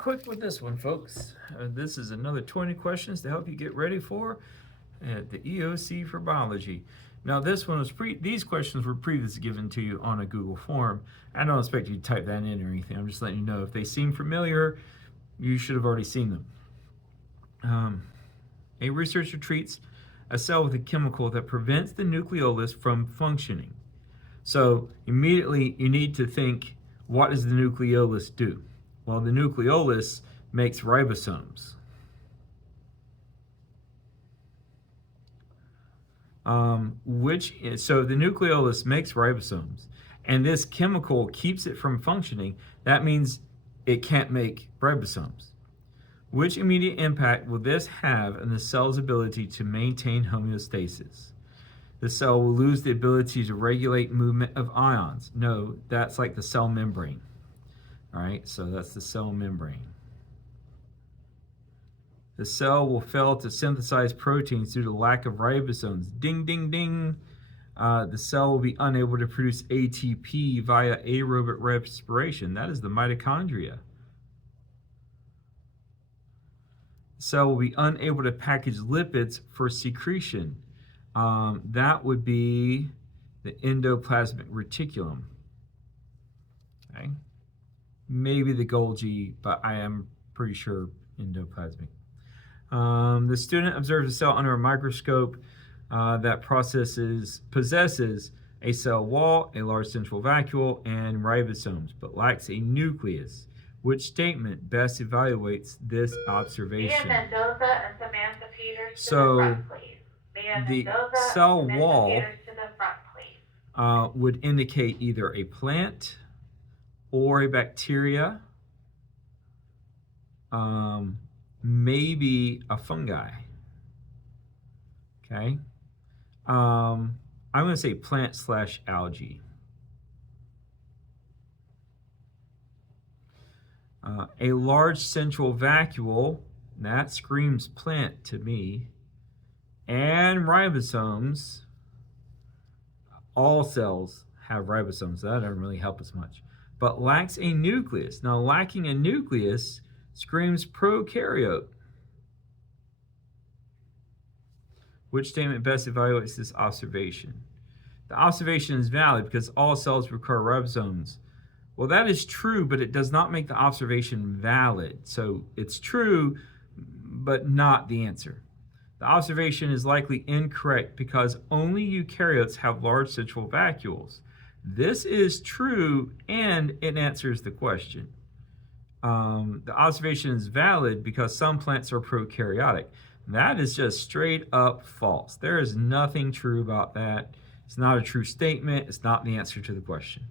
quick with this one, folks. This is another 20 questions to help you get ready for the EOC for biology. Now, this one was these questions were previously given to you on a Google form. I don't expect you to type that in or anything. I'm just letting you know if they seem familiar, you should have already seen them. A researcher treats a cell with a chemical that prevents the nucleolus from functioning. So immediately you need to think, what does the nucleolus do? Well, the nucleolus makes ribosomes. So the nucleolus makes ribosomes, and this chemical keeps it from functioning. That means it can't make ribosomes. Which immediate impact will this have on the cell's ability to maintain homeostasis? The cell will lose the ability to regulate movement of ions. No, that's like the cell membrane. All right, so that's the cell membrane. The cell will fail to synthesize proteins due to lack of ribosomes. Ding, ding, ding. The cell will be unable to produce ATP via aerobic respiration. That is the mitochondria. The cell will be unable to package lipids for secretion. That would be the endoplasmic reticulum. Okay. Maybe the Golgi, but I am pretty sure endoplasmic. The student observes a cell under a microscope that possesses a cell wall, a large central vacuole, and ribosomes, but lacks a nucleus. Which statement best evaluates this observation? Mia Mendoza and Samantha Peters to So, the front, please. the cell wall would indicate either a plant or a bacteria, maybe a fungi. Okay, I'm going to say plant/algae. A large central vacuole, that screams plant to me. And ribosomes, all cells have ribosomes, so that doesn't really help us much. But lacks a nucleus. Now, lacking a nucleus screams prokaryote. Which statement best evaluates this observation? The observation is valid because all cells require ribosomes. Well, that is true, but it does not make the observation valid. So it's true, but not the answer. The observation is likely incorrect because only eukaryotes have large central vacuoles. This is true, and it answers the question. The observation is valid because some plants are prokaryotic. That is just straight up false. There is nothing true about that. It's not a true statement. It's not the answer to the question.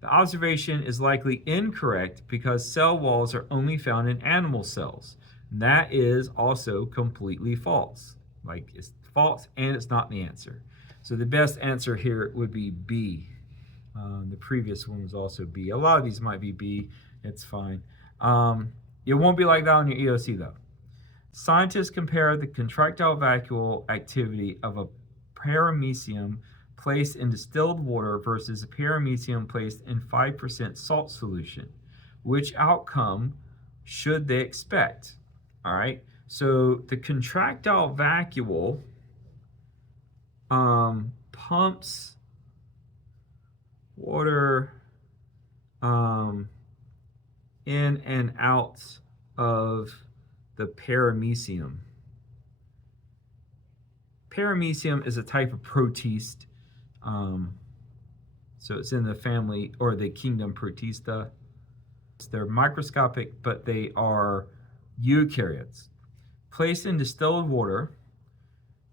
The observation is likely incorrect because cell walls are only found in animal cells. That is also completely false. Like, it's false and it's not the answer. So the best answer here would be B. The previous one was also B. A lot of these might be B. It's fine. It won't be like that on your EOC though. Scientists compare the contractile vacuole activity of a paramecium placed in distilled water versus a paramecium placed in 5% salt solution. Which outcome should they expect? All right, so the contractile vacuole pumps water in and out of the paramecium. Paramecium is a type of protist. So it's in the family or the kingdom Protista. They're microscopic, but they are eukaryotes. Placed in distilled water,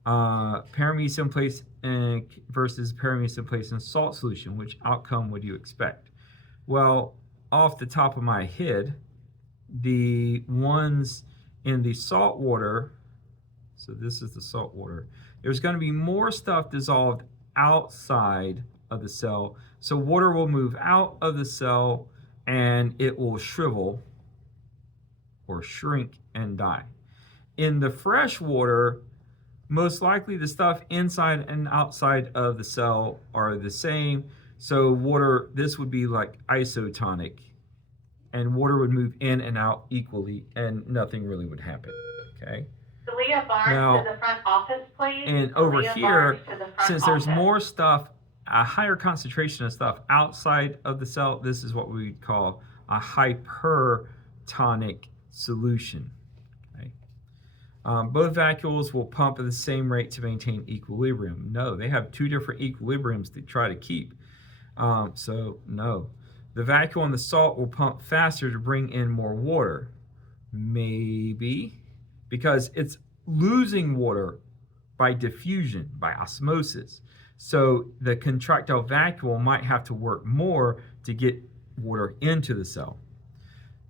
paramecium placed in versus paramecium placed in salt solution. Which outcome would you expect? Well, off the top of my head, the ones in the salt water, so this is the salt water, there's going to be more stuff dissolved outside of the cell. So water will move out of the cell and it will shrivel or shrink and die. In the fresh water, most likely the stuff inside and outside of the cell are the same. So water, this would be like isotonic and water would move in and out equally, and nothing really would happen. Okay. Leah Barnes Now, to the front office, please. and over Leah here, Barnes to the front since there's office. more stuff, a higher concentration of stuff outside of the cell, this is what we call a hypertonic solution. Okay. Both vacuoles will pump at the same rate to maintain equilibrium. No, they have two different equilibriums to try to keep. So no. The vacuole and the salt will pump faster to bring in more water. Maybe. Because it's losing water by diffusion, by osmosis. So the contractile vacuole might have to work more to get water into the cell.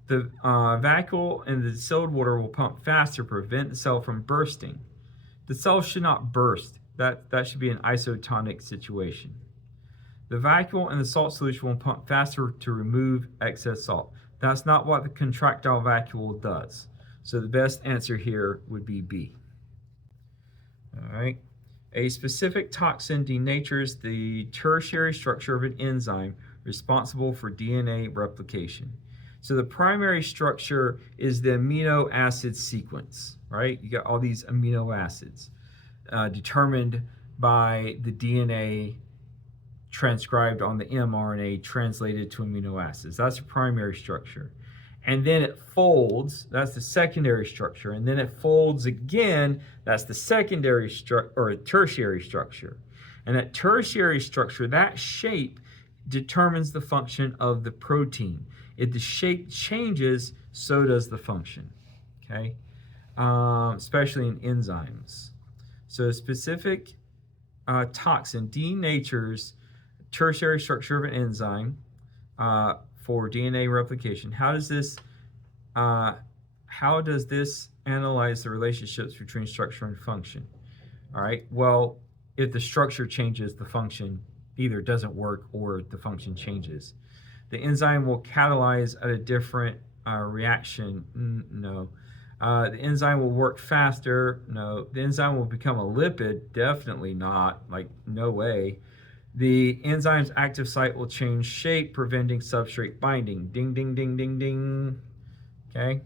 The vacuole and the distilled water will pump faster to prevent the cell from bursting. The cell should not burst. That should be an isotonic situation. The vacuole and the salt solution will pump faster to remove excess salt. That's not what the contractile vacuole does. So the best answer here would be B. All right. A specific toxin denatures the tertiary structure of an enzyme responsible for DNA replication. So the primary structure is the amino acid sequence, right? You got all these amino acids determined by the DNA transcribed on the mRNA translated to amino acids. That's the primary structure. And then it folds, that's the secondary structure. And then it folds again, that's the secondary structure or tertiary structure. And that tertiary structure, that shape determines the function of the protein. If the shape changes, so does the function, okay? Especially in enzymes. So a specific toxin denatures tertiary structure of an enzyme for DNA replication. How does this analyze the relationships between structure and function? All right, well, if the structure changes, the function either doesn't work or the function changes. The enzyme will catalyze at a different reaction. No. The enzyme will work faster. No. The enzyme will become a lipid. Definitely not. Like, no way. The enzyme's active site will change shape, preventing substrate binding. Ding, ding, ding, ding, ding. Okay.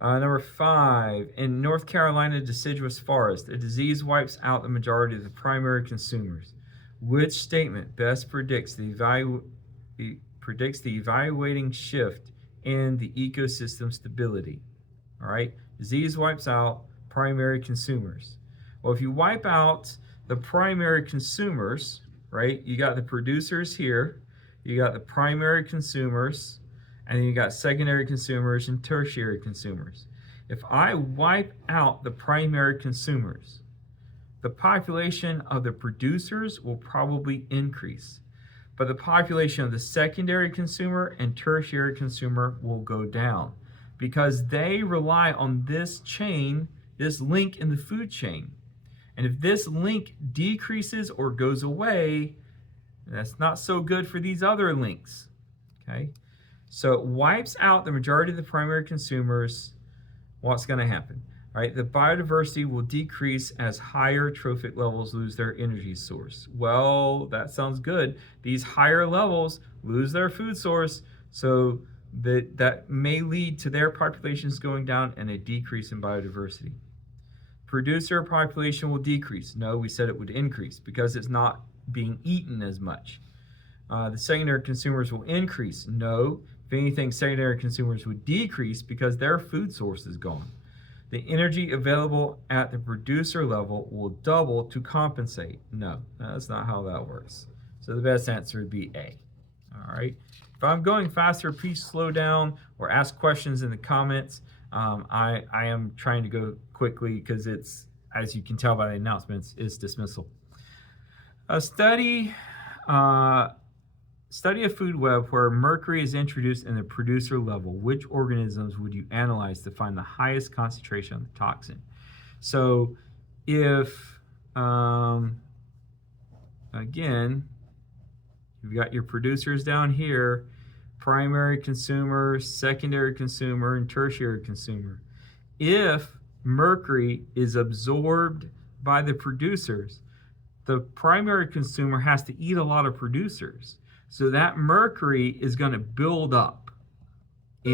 Number 5, in North Carolina deciduous forest, a disease wipes out the majority of the primary consumers. Which statement best predicts the evaluating shift in the ecosystem stability? All right, disease wipes out primary consumers. Well, if you wipe out the primary consumers, right, you got the producers here, you got the primary consumers, and then you got secondary consumers and tertiary consumers. If I wipe out the primary consumers, the population of the producers will probably increase, but the population of the secondary consumer and tertiary consumer will go down because they rely on this chain, this link in the food chain. And if this link decreases or goes away, that's not so good for these other links, okay? So it wipes out the majority of the primary consumers. What's going to happen? All right, the biodiversity will decrease as higher trophic levels lose their energy source. Well, that sounds good. These higher levels lose their food source, so that may lead to their populations going down and a decrease in biodiversity. Producer population will decrease. No, we said it would increase because it's not being eaten as much. The secondary consumers will increase. No, if anything, secondary consumers would decrease because their food source is gone. The energy available at the producer level will double to compensate. No, that's not how that works. So the best answer would be A. All right. If I'm going faster, please slow down or ask questions in the comments. I am trying to go quickly because it's, as you can tell by the announcements, is dismissal. A study of food web where mercury is introduced in the producer level. Which organisms would you analyze to find the highest concentration of the toxin? So if, again, you've got your producers down here, primary consumer, secondary consumer, and tertiary consumer. If mercury is absorbed by the producers, the primary consumer has to eat a lot of producers. So that mercury is going to build up.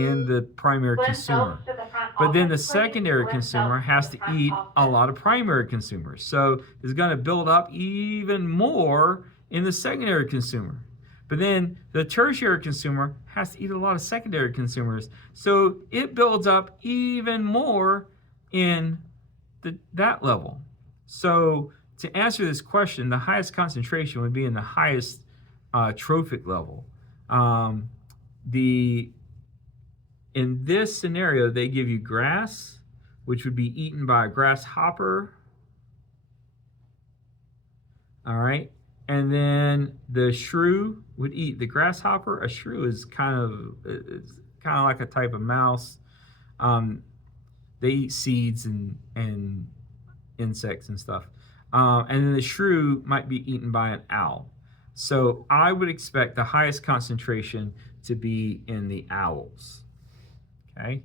in the primary Glenn consumer. Phelps to the front But then the office, please. secondary Glenn consumer Phelps has to to the front eat a office. lot of primary consumers. So it's going to build up even more in the secondary consumer. But then the tertiary consumer has to eat a lot of secondary consumers. So it builds up even more in that level. So to answer this question, the highest concentration would be in the highest trophic level. In this scenario, they give you grass, which would be eaten by a grasshopper. All right. And then the shrew would eat the grasshopper. A shrew is kind of like a type of mouse. They eat seeds and insects and stuff. And then the shrew might be eaten by an owl. So I would expect the highest concentration to be in the owls. Okay.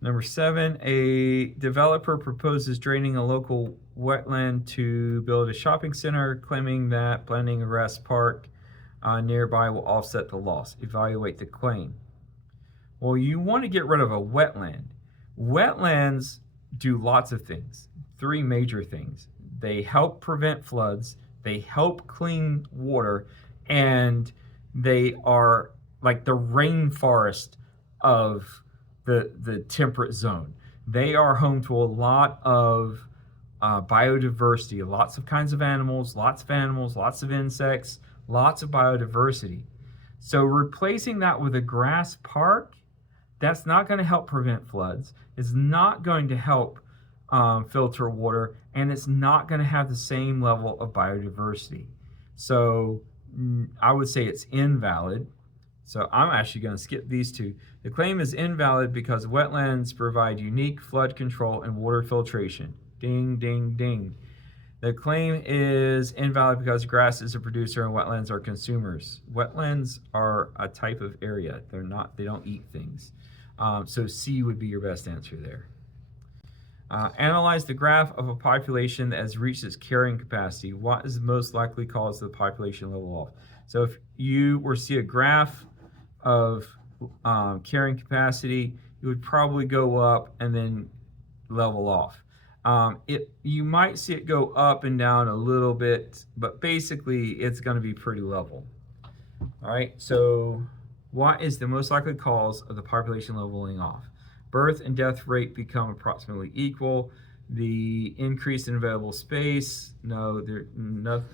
Number 7, a developer proposes draining a local wetland to build a shopping center, claiming that planting a grass park nearby will offset the loss. Evaluate the claim. Well, you want to get rid of a wetland. Wetlands do lots of things. 3 major things. They help prevent floods, they help clean water, and they are like the rainforest of the temperate zone. They are home to a lot of biodiversity, lots of kinds of animals, lots of insects, lots of biodiversity. So replacing that with a grass park, that's not going to help prevent floods. It's not going to help filter water, and it's not going to have the same level of biodiversity. So I would say it's invalid. So I'm actually going to skip these 2. The claim is invalid because wetlands provide unique flood control and water filtration. Ding, ding, ding. The claim is invalid because grass is a producer and wetlands are consumers. Wetlands are a type of area. They don't eat things. So C would be your best answer there. Analyze the graph of a population that has reached its carrying capacity. What is the most likely cause the population level off? So if you were to see a graph of carrying capacity, it would probably go up and then level off. You might see it go up and down a little bit, but basically it's going to be pretty level. All right, so what is the most likely cause of the population leveling off? Birth and death rate become approximately equal. The increase in available space, no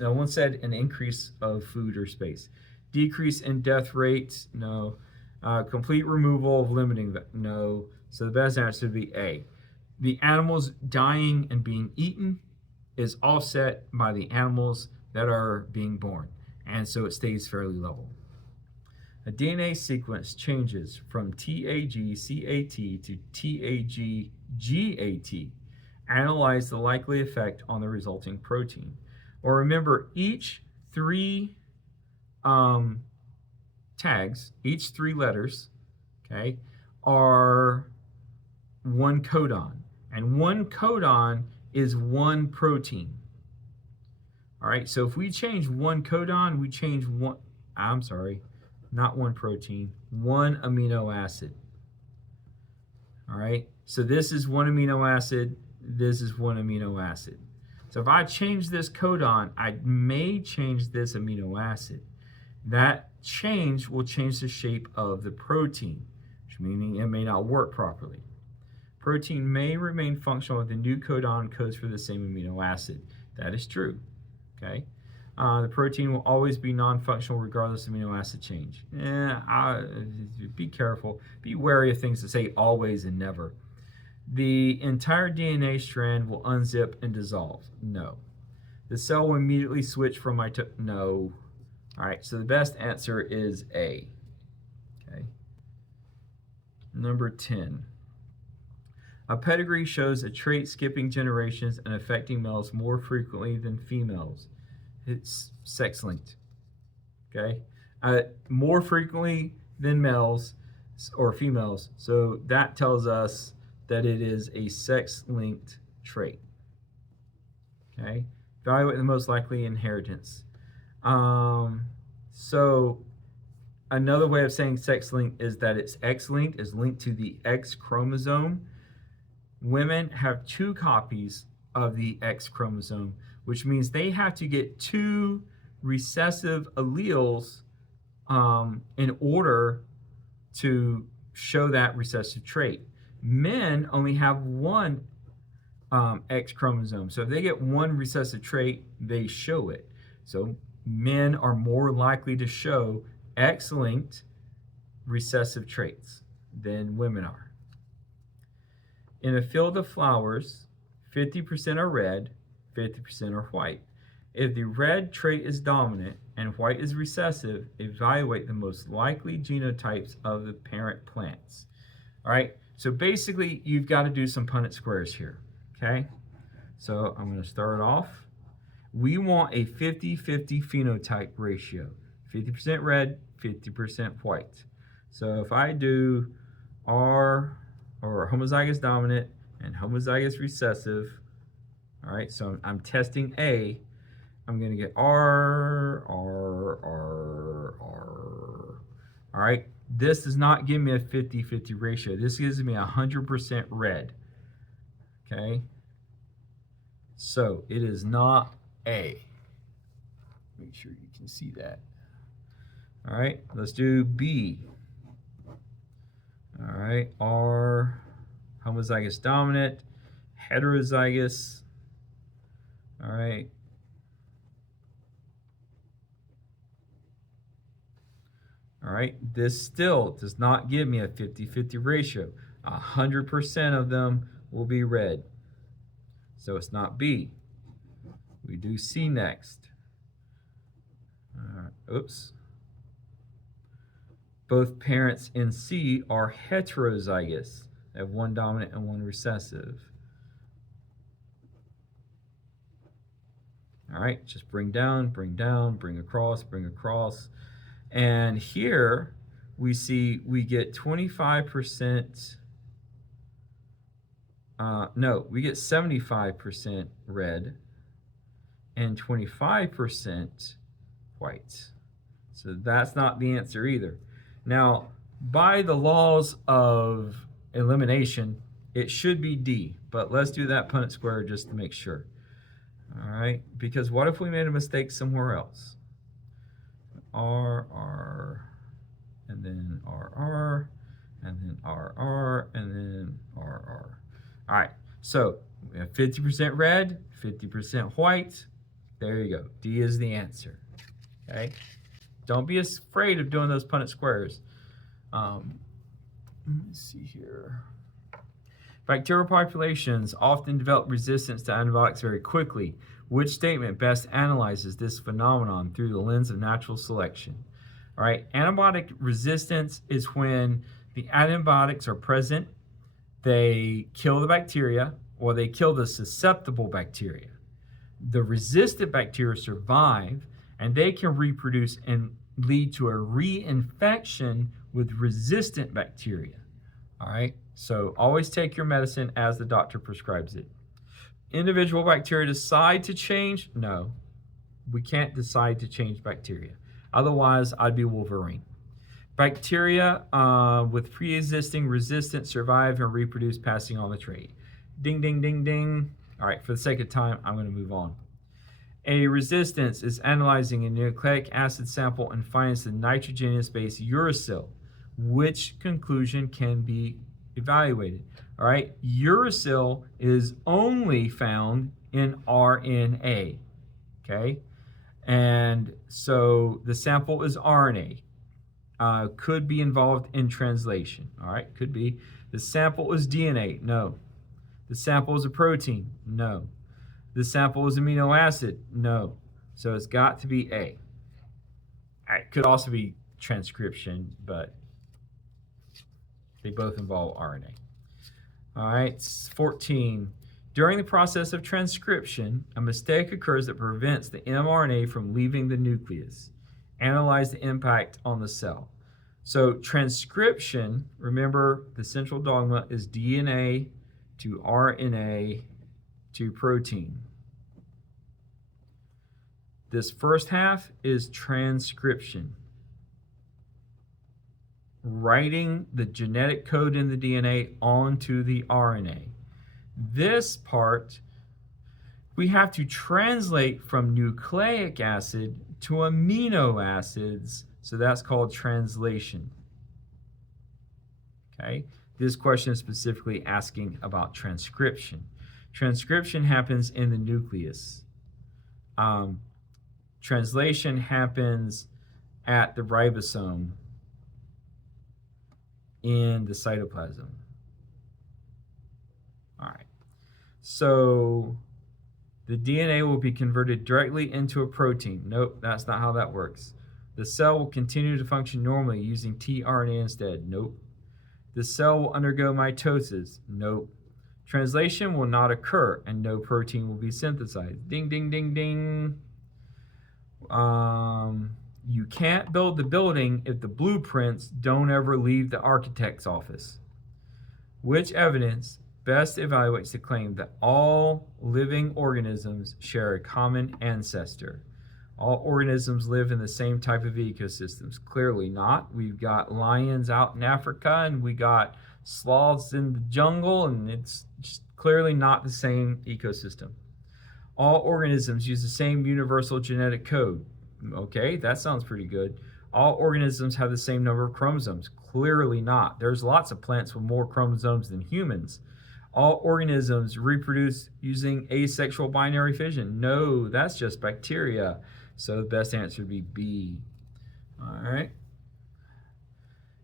one said an increase of food or space. Decrease in death rate, no. Complete removal of limiting, no. So the best answer would be A. The animals dying and being eaten is offset by the animals that are being born, and so it stays fairly level. A DNA sequence changes from TAG-CAT to TAG-GAT. Analyze the likely effect on the resulting protein. Or remember, each 3 tags, each 3 letters, okay, are 1 codon. And 1 codon is 1 protein. All right, so if we change 1 codon, we change not 1 protein, 1 amino acid. All right, so this is 1 amino acid, this is 1 amino acid. So if I change this codon, I may change this amino acid. That change will change the shape of the protein, which meaning it may not work properly. Protein may remain functional if the new codon codes for the same amino acid. That is true. Okay. The protein will always be non-functional regardless of amino acid change. Be careful. Be wary of things that say always and never. The entire DNA strand will unzip and dissolve. No. The cell will immediately switch from no. All right, so the best answer is A. Okay. Number 10. A pedigree shows a trait skipping generations and affecting males more frequently than females. It's sex-linked. Okay? More frequently than males or females. So that tells us that it is a sex-linked trait. Okay, evaluate the most likely inheritance. So another way of saying sex-linked is that it's X-linked, is linked to the X chromosome. Women have 2 copies of the X chromosome, which means they have to get 2 recessive alleles in order to show that recessive trait. Men only have 1 X chromosome. So if they get 1 recessive trait, they show it. So men are more likely to show X-linked recessive traits than women are. In a field of flowers, 50% are red, 50% are white. If the red trait is dominant and white is recessive, evaluate the most likely genotypes of the parent plants. All right, so basically you've got to do some Punnett squares here, okay? So I'm going to start off. We want a 50-50 phenotype ratio, 50% red, 50% white. So if I do R, or homozygous dominant and homozygous recessive, all right, so I'm testing A, I'm going to get R. All right, this does not give me a 50-50 ratio. This gives me 100% red, okay? So it is not A. Make sure you can see that. All right, let's do B. All right, R, homozygous dominant, heterozygous. All right. All right, this still does not give me a 50-50 ratio. 100% of them will be red. So it's not B. We do C next. Oops. Both parents in C are heterozygous. They have 1 dominant and 1 recessive. All right, just bring down, bring across, bring across. And here we see we get 25%, we get 75% red and 25% white. So that's not the answer either. Now, by the laws of elimination, it should be D, but let's do that Punnett square just to make sure. All right, because what if we made a mistake somewhere else? R, and then RR, and then RR, and then RR. All right, so we have 50% red, 50% white. There you go. D is the answer. Okay, don't be afraid of doing those Punnett squares. Let me see here. Bacterial populations often develop resistance to antibiotics very quickly. Which statement best analyzes this phenomenon through the lens of natural selection? All right, antibiotic resistance is when the antibiotics are present, they kill the bacteria, or they kill the susceptible bacteria. The resistant bacteria survive, and they can reproduce and lead to a reinfection with resistant bacteria. All right, so always take your medicine as the doctor prescribes it. Individual bacteria decide to change? No, we can't decide to change bacteria. Otherwise, I'd be Wolverine. Bacteria with pre-existing resistance survive and reproduce, passing on the trait. Ding, ding, ding, ding. All right, for the sake of time, I'm going to move on. A resistance is analyzing a nucleic acid sample and finds the nitrogenous base uracil. Which conclusion can be evaluated? All right, uracil is only found in RNA, okay? And so the sample is RNA. Could be involved in translation, all right? Could be. The sample is DNA, no. The sample is a protein, no. The sample is amino acid, no. So it's got to be A. It could also be transcription, but they both involve RNA. All right, 14. During the process of transcription, a mistake occurs that prevents the mRNA from leaving the nucleus. Analyze the impact on the cell. So transcription, remember the central dogma is DNA to RNA to protein. This first half is transcription, writing the genetic code in the DNA onto the RNA. This part, we have to translate from nucleic acid to amino acids, so that's called translation. Okay, this question is specifically asking about transcription. Transcription happens in the nucleus. Translation happens at the ribosome in the cytoplasm. All right, so the DNA will be converted directly into a protein. Nope, that's not how that works. The cell will continue to function normally using tRNA instead. Nope. The cell will undergo mitosis. Nope. Translation will not occur and no protein will be synthesized. Ding, ding, ding, ding. You can't build the building if the blueprints don't ever leave the architect's office. Which evidence best evaluates the claim that all living organisms share a common ancestor? All organisms live in the same type of ecosystems. Clearly not. We've got lions out in Africa and we got sloths in the jungle, and it's just clearly not the same ecosystem. All organisms use the same universal genetic code. Okay, that sounds pretty good. All organisms have the same number of chromosomes. Clearly not. There's lots of plants with more chromosomes than humans. All organisms reproduce using asexual binary fission. No, that's just bacteria. So the best answer would be B. All right.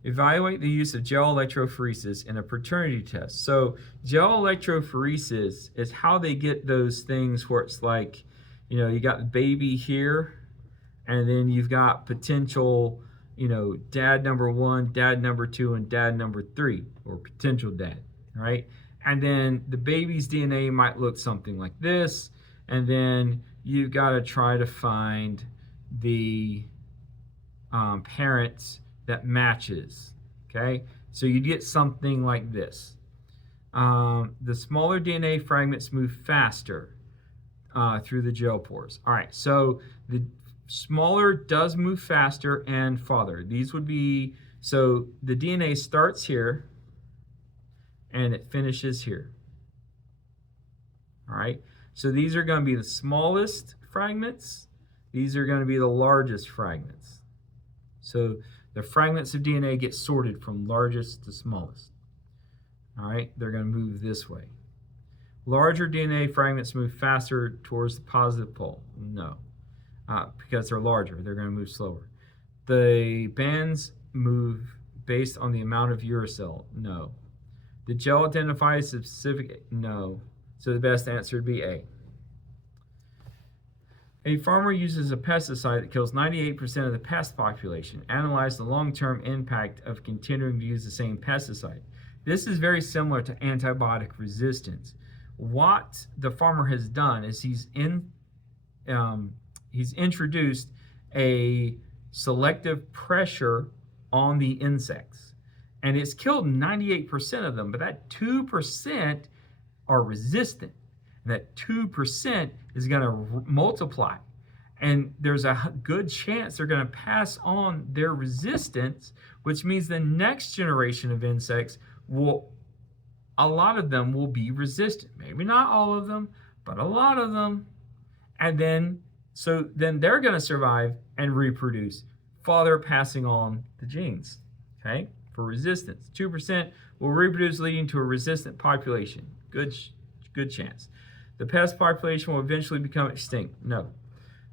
Evaluate the use of gel electrophoresis in a paternity test. So gel electrophoresis is how they get those things where it's like, you know, you got the baby here, and then you've got potential, you know, dad number 1, dad number 2, and dad number 3, or potential dad, right? And then the baby's DNA might look something like this, and then you've got to try to find the parents that matches, okay? So you get something like this. The smaller DNA fragments move faster through the gel pores. All right, so the smaller does move faster and farther. These would be, so the DNA starts here and it finishes here. All right, so these are going to be the smallest fragments. These are going to be the largest fragments. So the fragments of DNA get sorted from largest to smallest. All right, they're going to move this way. Larger DNA fragments move faster towards the positive pole. No, because they're larger, they're going to move slower. The bands move based on the amount of uracil. No. The gel identifies a specific. No. So the best answer would be A. A farmer uses a pesticide that kills 98% of the pest population. Analyze the long-term impact of continuing to use the same pesticide. This is very similar to antibiotic resistance. What the farmer has done is he's introduced a selective pressure on the insects, and it's killed 98% of them, but that 2% are resistant. And that 2% is going to multiply. And there's a good chance they're going to pass on their resistance, which means the next generation of insects a lot of them will be resistant. Maybe not all of them, but a lot of them. And then they're going to survive and reproduce, further passing on the genes, okay, for resistance. 2% will reproduce, leading to a resistant population. Good chance. The pest population will eventually become extinct. No.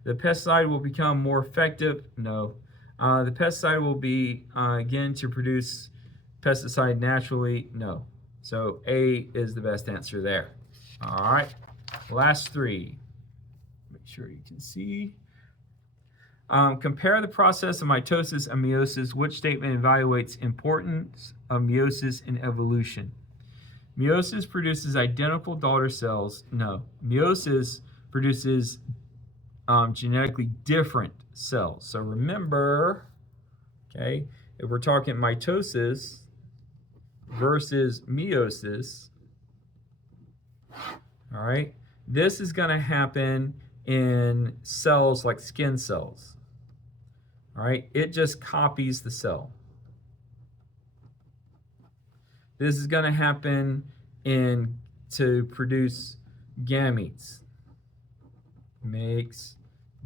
The pesticide will become more effective. No. The pesticide will be, again, to produce pesticide naturally. No. So A is the best answer there. All right. Last three. Make sure you can see. Compare the process of mitosis and meiosis. Which statement evaluates importance of meiosis in evolution? Meiosis produces identical daughter cells. No. Meiosis produces genetically different cells. So remember, okay, if we're talking mitosis versus meiosis, All right. This is going to happen in cells like skin cells. All right. It just copies the cell. This is going to happen to produce gametes. Makes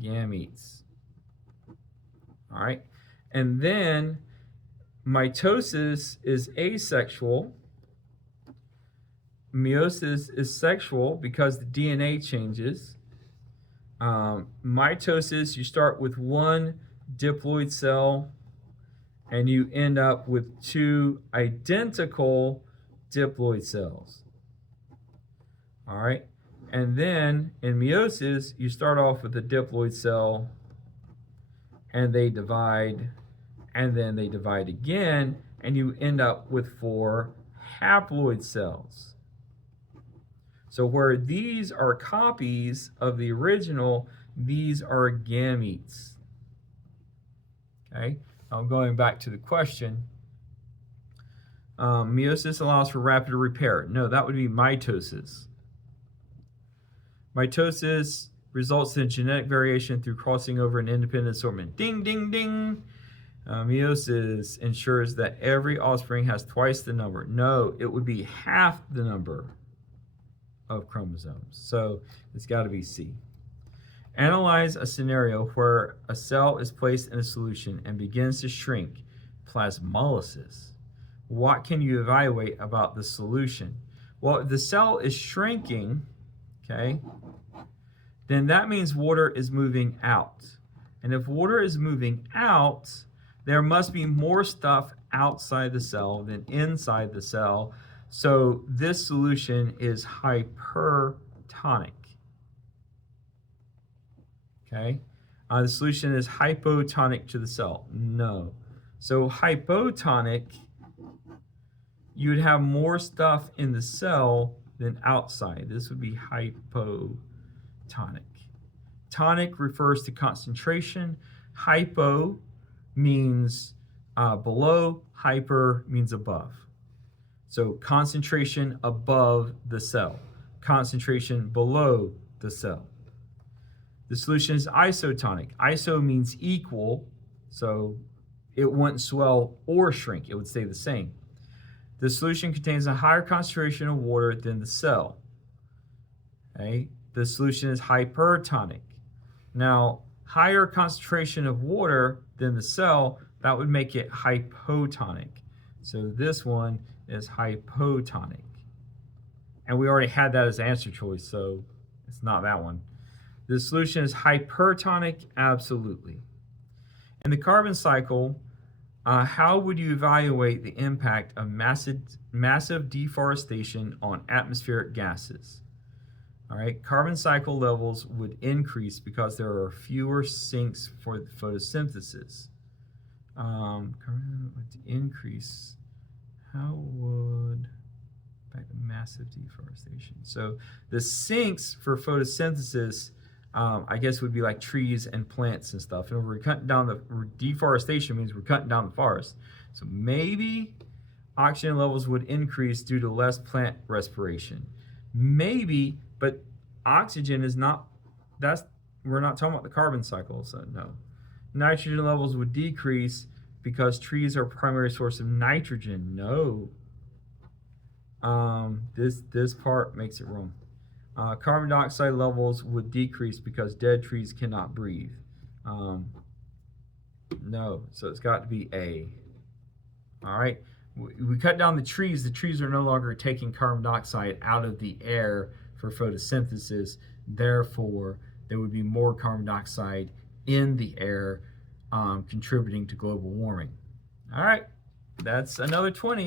gametes. All right. And then mitosis is asexual. Meiosis is sexual because the DNA changes. Mitosis, you start with one diploid cell and you end up with two identical diploid cells. All right. And then in meiosis, you start off with a diploid cell and they divide, and then they divide again, and you end up with 4 haploid cells. So where these are copies of the original, these are gametes. Okay, I'm going back to the question. Meiosis allows for rapid repair. No, that would be mitosis. Mitosis results in genetic variation through crossing over an independent assortment. Ding, ding, ding. Meiosis ensures that every offspring has twice the number. No, it would be half the number of chromosomes. So it's got to be C. Analyze a scenario where a cell is placed in a solution and begins to shrink. Plasmolysis. What can you evaluate about the solution? Well, if the cell is shrinking, okay, then that means water is moving out. And if water is moving out, there must be more stuff outside the cell than inside the cell. So this solution is hypertonic. Okay? The solution is hypotonic to the cell. No. So hypotonic, you would have more stuff in the cell than outside. This would be hypotonic. Tonic refers to concentration. Hypo means below. Hyper means above. So concentration above the cell. Concentration below the cell. The solution is isotonic. Iso means equal, so it wouldn't swell or shrink. It would stay the same. The solution contains a higher concentration of water than the cell. Okay? The solution is hypertonic. Now, higher concentration of water than the cell, that would make it hypotonic. So this one is hypotonic. And we already had that as answer choice, so it's not that one. The solution is hypertonic, absolutely. In the carbon cycle, how would you evaluate the impact of massive deforestation on atmospheric gases? All right, carbon cycle levels would increase because there are fewer sinks for photosynthesis. Carbon would increase. How would impact massive deforestation? So the sinks for photosynthesis, I guess, would be like trees and plants and stuff. And we're cutting down the deforestation means we're cutting down the forest. So maybe oxygen levels would increase due to less plant respiration. Maybe, but oxygen is not, we're not talking about the carbon cycle, so no. Nitrogen levels would decrease because trees are a primary source of nitrogen. No. This part makes it wrong. Carbon dioxide levels would decrease because dead trees cannot breathe. No, so it's got to be A. All right, we cut down the trees are no longer taking carbon dioxide out of the air for photosynthesis. Therefore, there would be more carbon dioxide in the air, contributing to global warming. All right, that's another 20.